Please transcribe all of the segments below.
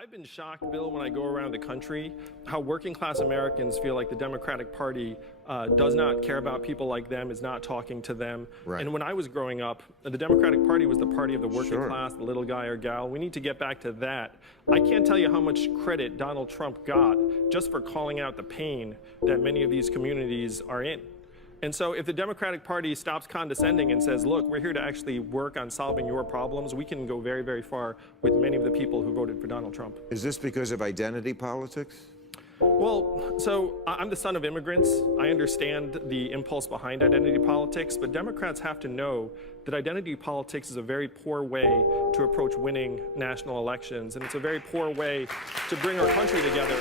I've been shocked, Bill, when I go around the country, how working class Americans feel like the Democratic Party does not care about people like them, is not talking to them. Right. And when I was growing up, the Democratic Party was the party of the working Sure. class, the little guy or gal. We need to get back to that. I can't tell you how much credit Donald Trump got just for calling out the pain that many of these communities are in. And so if the Democratic Party stops condescending and says, look, we're here to actually work on solving your problems, we can go very, very far with many of the people who voted for Donald Trump. Is this because of identity politics? Well, so I'm the son of immigrants. I understand the impulse behind identity politics, but Democrats have to know that identity politics is a very poor way to approach winning national elections, and it's a very poor way to bring our country together.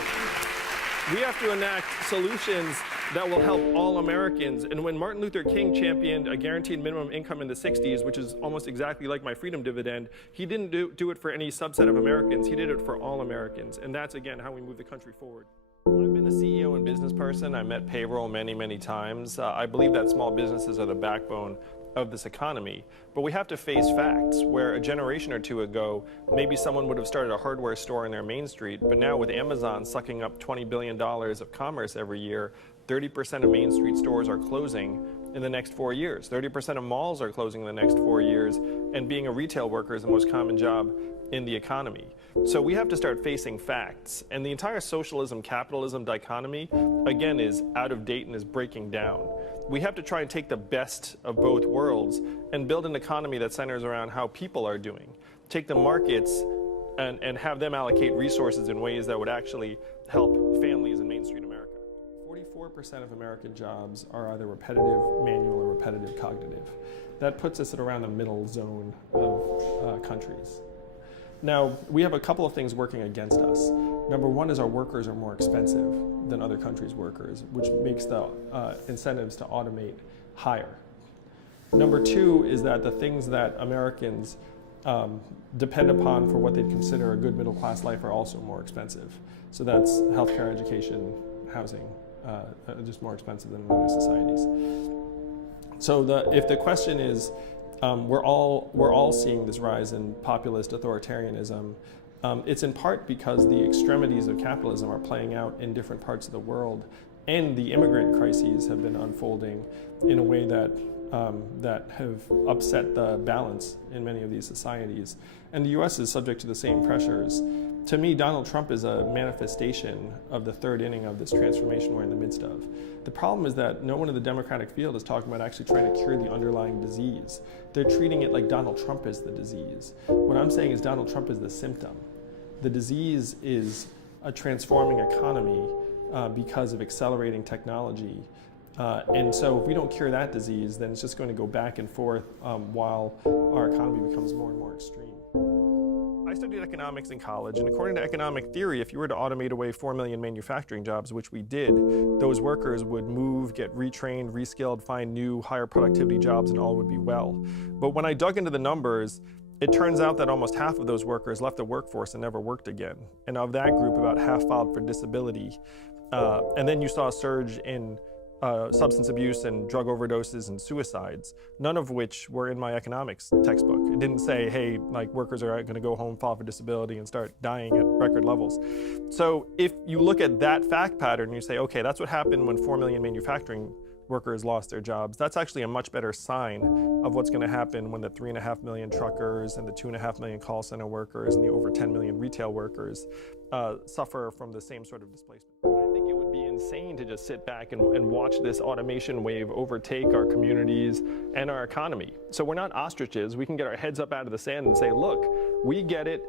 We have to enact solutions that will help all Americans. And when Martin Luther King championed a guaranteed minimum income in the 60s, which is almost exactly like my freedom dividend, he didn't do it for any subset of Americans. He did it for all Americans. And that's, again, how we move the country forward. I've been a CEO and business person. I met payroll many, many times. I believe that small businesses are the backbone of this economy. But we have to face facts where a generation or two ago, maybe someone would have started a hardware store in their main street, but now with Amazon sucking up $20 billion of commerce every year, 30% of Main Street stores are closing in the next 4 years. 30% of malls are closing in the next 4 years, and being a retail worker is the most common job in the economy. So we have to start facing facts. And the entire socialism-capitalism dichotomy, again, is out of date and is breaking down. We have to try and take the best of both worlds and build an economy that centers around how people are doing. Take the markets and have them allocate resources in ways that would actually help families in Main Street America. 44% of American jobs are either repetitive manual or repetitive cognitive. That puts us at around the middle zone of countries. Now, we have a couple of things working against us. Number one is our workers are more expensive than other countries' workers, which makes the incentives to automate higher. Number two is that the things that Americans depend upon for what they'd consider a good middle-class life are also more expensive. So that's healthcare, education, housing, just more expensive than in other societies. So if the question is, we're all seeing this rise in populist authoritarianism. It's in part because the extremities of capitalism are playing out in different parts of the world, and the immigrant crises have been unfolding in a way that have upset the balance in many of these societies. And the U.S. is subject to the same pressures. To me, Donald Trump is a manifestation of the third inning of this transformation we're in the midst of. The problem is that no one in the Democratic field is talking about actually trying to cure the underlying disease. They're treating it like Donald Trump is the disease. What I'm saying is Donald Trump is the symptom. The disease is a transforming economy because of accelerating technology. And so if we don't cure that disease, then it's just going to go back and forth while our economy becomes more and more extreme. I studied economics in college, and according to economic theory, if you were to automate away 4 million manufacturing jobs, which we did, those workers would move, get retrained, reskilled, find new, higher productivity jobs, and all would be well. But when I dug into the numbers, it turns out that almost half of those workers left the workforce and never worked again. And of that group, about half filed for disability. And then you saw a surge in substance abuse and drug overdoses and suicides, none of which were in my economics textbook. It didn't say, hey, like workers are going to go home, file for disability, and start dying at record levels. So if you look at that fact pattern, you say, okay, that's what happened when 4 million manufacturing workers lost their jobs. That's actually a much better sign of what's going to happen when the 3.5 million truckers and the 2.5 million call center workers and the over 10 million retail workers suffer from the same sort of displacement. I think it would be insane to just sit back and watch this automation wave overtake our communities and our economy. So we're not ostriches. We can get our heads up out of the sand and say, look, we get it.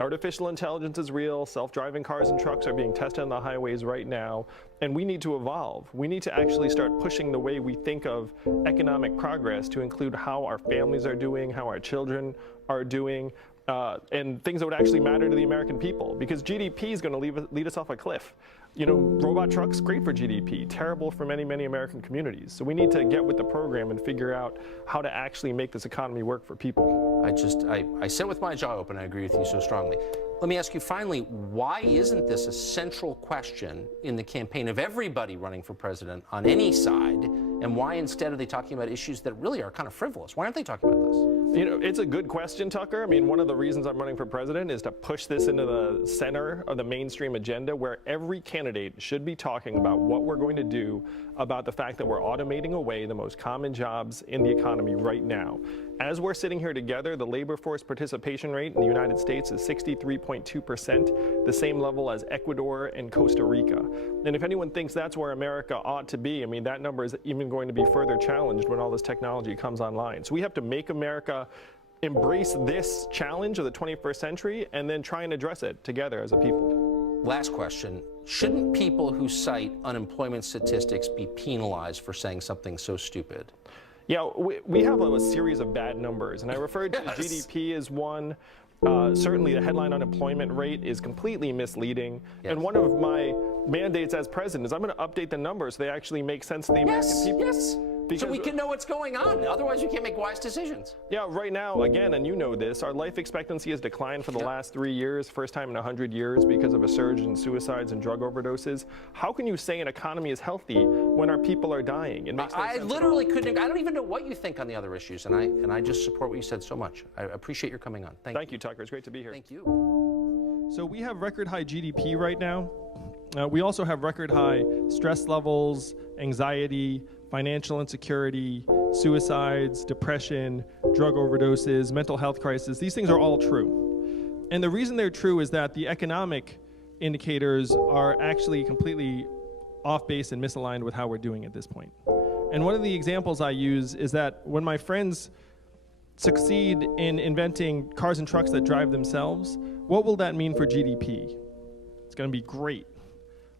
Artificial intelligence is real. Self-driving cars and trucks are being tested on the highways right now, and we need to evolve. We need to actually start pushing the way we think of economic progress to include how our families are doing, how our children are doing, and things that would actually matter to the American people, because GDP is going to lead us off a cliff. Robot trucks, great for GDP, terrible for many, many American communities. So we need to get with the program and figure out how to actually make this economy work for people. I sit with my jaw open. I agree with you so strongly. Let me ask you finally, why isn't this a central question in the campaign of everybody running for president on any side? And why instead are they talking about issues that really are kind of frivolous? Why aren't they talking about this? It's a good question, Tucker. I mean, one of the reasons I'm running for president is to push this into the center of the mainstream agenda, where every candidate should be talking about what we're going to do about the fact that we're automating away the most common jobs in the economy right now. As we're sitting here together, the labor force participation rate in the United States is 63.2%, the same level as Ecuador and Costa Rica. And if anyone thinks that's where America ought to be, I mean, that number is even going to be further challenged when all this technology comes online. So we have to make America embrace this challenge of the 21st century and then try and address it together as a people. Last question. Shouldn't people who cite unemployment statistics be penalized for saying something so stupid? Yeah, we have a series of bad numbers, and I referred to GDP as one. Certainly the headline unemployment rate is completely misleading. Yes. And one of my mandates as president is I'm going to update the numbers so they actually make sense to the American people. Yes. So we can know what's going on. Otherwise, you can't make wise decisions. Yeah, right now, again, and you know this, our life expectancy has declined for the last 3 years, first time in 100 years because of a surge in suicides and drug overdoses. How can you say an economy is healthy when our people are dying? It makes no sense. I literally couldn't. I don't even know what you think on the other issues, and I just support what you said so much. I appreciate your coming on. Thank you, Tucker. It's great to be here. Thank you. So we have record high GDP right now. We also have record high stress levels, anxiety, financial insecurity, suicides, depression, drug overdoses, mental health crisis. These things are all true. And the reason they're true is that the economic indicators are actually completely off base and misaligned with how we're doing at this point. And one of the examples I use is that when my friends succeed in inventing cars and trucks that drive themselves, what will that mean for GDP? It's going to be great.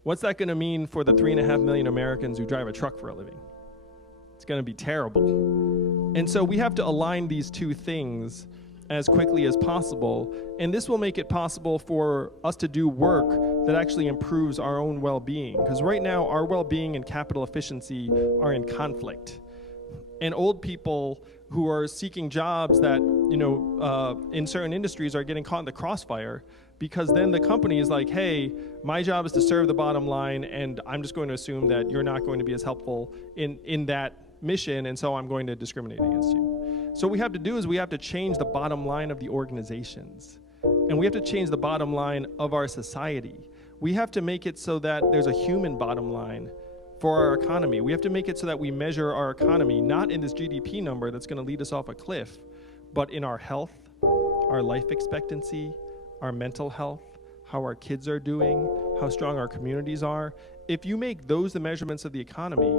What's that going to mean for the 3.5 million Americans who drive a truck for a living? It's going to be terrible. And so we have to align these two things as quickly as possible, and this will make it possible for us to do work that actually improves our own well-being, because right now our well-being and capital efficiency are in conflict. And old people who are seeking jobs that, in certain industries are getting caught in the crossfire, because then the company is like, hey, my job is to serve the bottom line, and I'm just going to assume that you're not going to be as helpful in that mission, and so I'm going to discriminate against you. So what we have to do is we have to change the bottom line of the organizations, and we have to change the bottom line of our society. We have to make it so that there's a human bottom line for our economy. We have to make it so that we measure our economy not in this GDP number that's going to lead us off a cliff, but in our health, our life expectancy, our mental health, how our kids are doing, how strong our communities are. If you make those the measurements of the economy,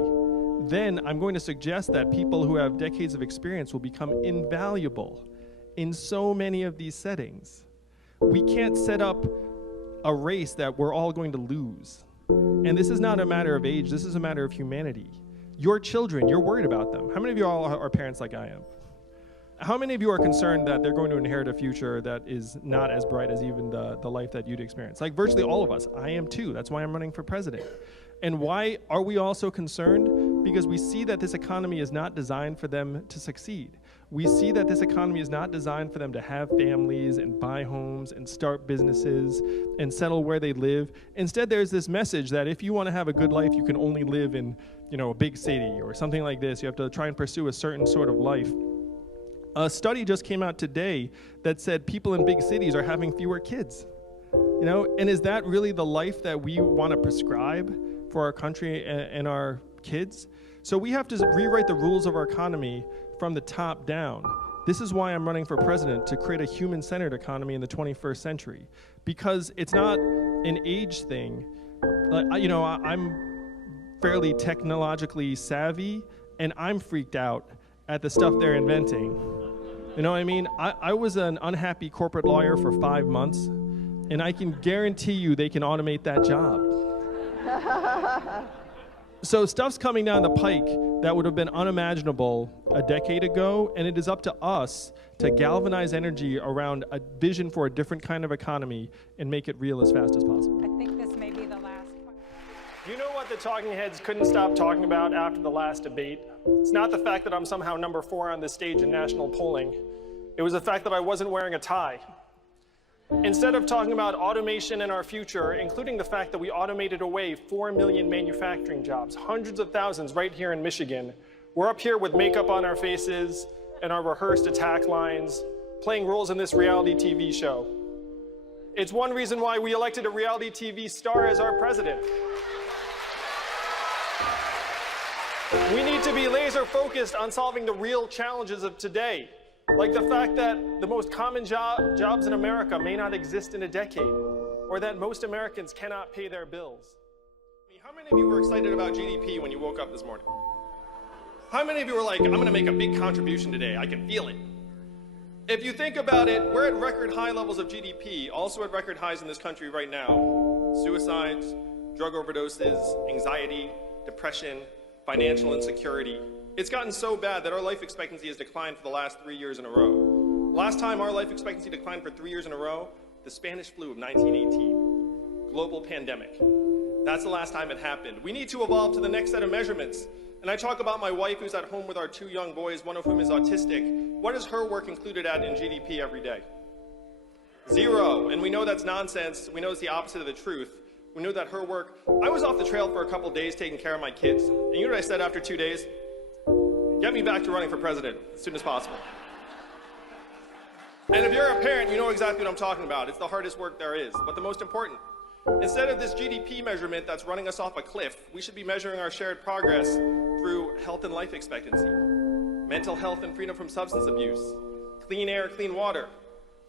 then I'm going to suggest that people who have decades of experience will become invaluable in so many of these settings. We can't set up a race that we're all going to lose. And this is not a matter of age, this is a matter of humanity. Your children, you're worried about them. How many of you all are parents like I am? How many of you are concerned that they're going to inherit a future that is not as bright as even the life that you'd experience? Like virtually all of us. I am too. That's why I'm running for president. And why are we all so concerned? Because we see that this economy is not designed for them to succeed. We see that this economy is not designed for them to have families and buy homes and start businesses and settle where they live. Instead, there's this message that if you want to have a good life, you can only live in, a big city or something like this. You have to try and pursue a certain sort of life. A study just came out today that said people in big cities are having fewer kids. And is that really the life that we want to prescribe for our country and our kids? So we have to rewrite the rules of our economy from the top down. This is why I'm running for president, to create a human-centered economy in the 21st century, because it's not an age thing. I'm fairly technologically savvy, and I'm freaked out at the stuff they're inventing. You know what I mean? I was an unhappy corporate lawyer for 5 months, and I can guarantee you they can automate that job. So stuff's coming down the pike that would have been unimaginable a decade ago, and it is up to us to galvanize energy around a vision for a different kind of economy and make it real as fast as possible. I think this may be the last question. what the talking heads couldn't stop talking about after the last debate. It's not the fact that I'm somehow number 4 on this stage in national polling. It was the fact that I wasn't wearing a tie. Instead of talking about automation in our future, including the fact that we automated away 4 million manufacturing jobs, hundreds of thousands right here in Michigan, we're up here with makeup on our faces and our rehearsed attack lines, playing roles in this reality TV show. It's one reason why we elected a reality TV star as our president. We need to be laser focused on solving the real challenges of today, like the fact that the most common jobs in America may not exist in a decade, or that most Americans cannot pay their bills. How many of you were excited about GDP when you woke up this morning? How many of you were like, I'm gonna make a big contribution today, I can feel it? If you think about it, we're at record high levels of GDP, also at record highs in this country right now. Suicides, drug overdoses, anxiety, depression, financial insecurity. It's gotten so bad that our life expectancy has declined for the last 3 years in a row. Last time our life expectancy declined for 3 years in a row, the Spanish flu of 1918. Global pandemic. That's the last time it happened. We need to evolve to the next set of measurements. And I talk about my wife who's at home with our 2 young boys, one of whom is autistic. What is her work included at in GDP every day? 0. And we know that's nonsense. We know it's the opposite of the truth. We know that her work, I was off the trail for a couple days taking care of my kids. And you know what I said after 2 days? Get me back to running for president as soon as possible. And if you're a parent, you know exactly what I'm talking about. It's the hardest work there is, but the most important. Instead of this GDP measurement that's running us off a cliff, we should be measuring our shared progress through health and life expectancy, mental health and freedom from substance abuse, clean air, clean water,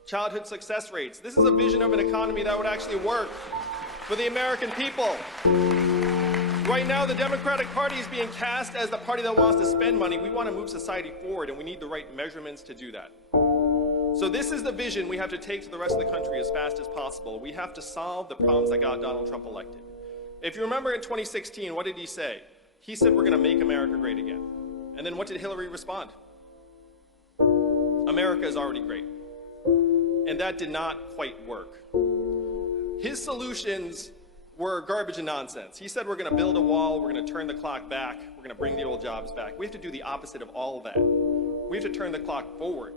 childhood success rates. This is a vision of an economy that would actually work for the American people. Right now, the Democratic Party is being cast as the party that wants to spend money. We want to move society forward, and we need the right measurements to do that. So this is the vision we have to take to the rest of the country as fast as possible. We have to solve the problems that got Donald Trump elected. If you remember in 2016, what did he say? He said, we're going to make America great again. And then what did Hillary respond? America is already great. And that did not quite work. His solutions were garbage and nonsense. He said, we're going to build a wall, we're going to turn the clock back, we're going to bring the old jobs back. We have to do the opposite of all of that. We have to turn the clock forward.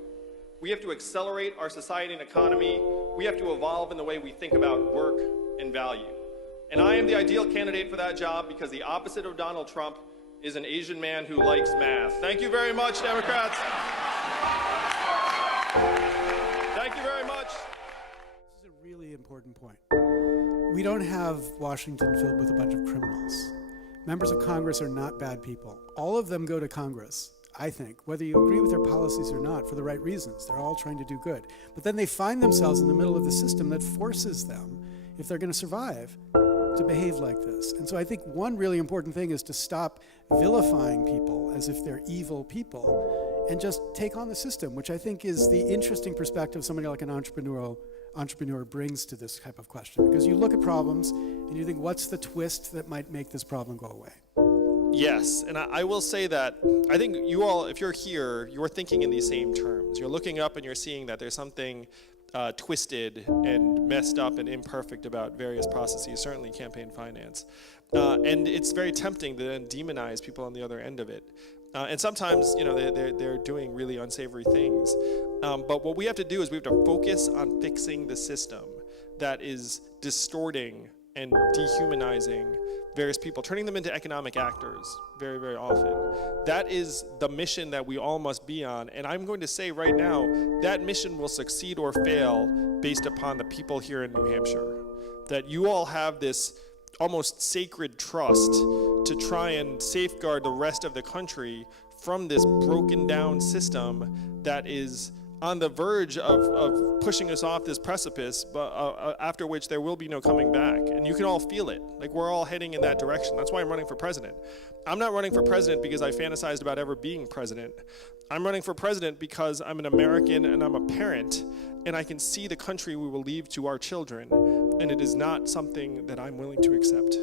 We have to accelerate our society and economy. We have to evolve in the way we think about work and value. And I am the ideal candidate for that job because the opposite of Donald Trump is an Asian man who likes math. Thank you very much, Democrats. Thank you very much. This is a really important point. We don't have Washington filled with a bunch of criminals. Members of Congress are not bad people. All of them go to Congress, I think, whether you agree with their policies or not, for the right reasons. They're all trying to do good. But then they find themselves in the middle of the system that forces them, if they're going to survive, to behave like this. And so I think one really important thing is to stop vilifying people as if they're evil people and just take on the system, which I think is the interesting perspective somebody like an entrepreneur brings to this type of question. Because you look at problems and you think, what's the twist that might make this problem go away? Yes, and I will say that I think you all, if you're here, you're thinking in these same terms. You're looking up and you're seeing that there's something twisted and messed up and imperfect about various processes, certainly campaign finance. And it's very tempting to then demonize people on the other end of it. And sometimes, you know, they're doing really unsavory things. But what we have to do is we have to focus on fixing the system that is distorting and dehumanizing various people, turning them into economic actors very, very often. That is the mission that we all must be on. And I'm going to say right now, that mission will succeed or fail based upon the people here in New Hampshire. That you all have this almost sacred trust to try and safeguard the rest of the country from this broken down system that is on the verge of pushing us off this precipice, but after which there will be no coming back. And you can all feel it. Like, we're all heading in that direction. That's why I'm running for president. I'm not running for president because I fantasized about ever being president. I'm running for president because I'm an American and I'm a parent, and I can see the country we will leave to our children, and it is not something that I'm willing to accept.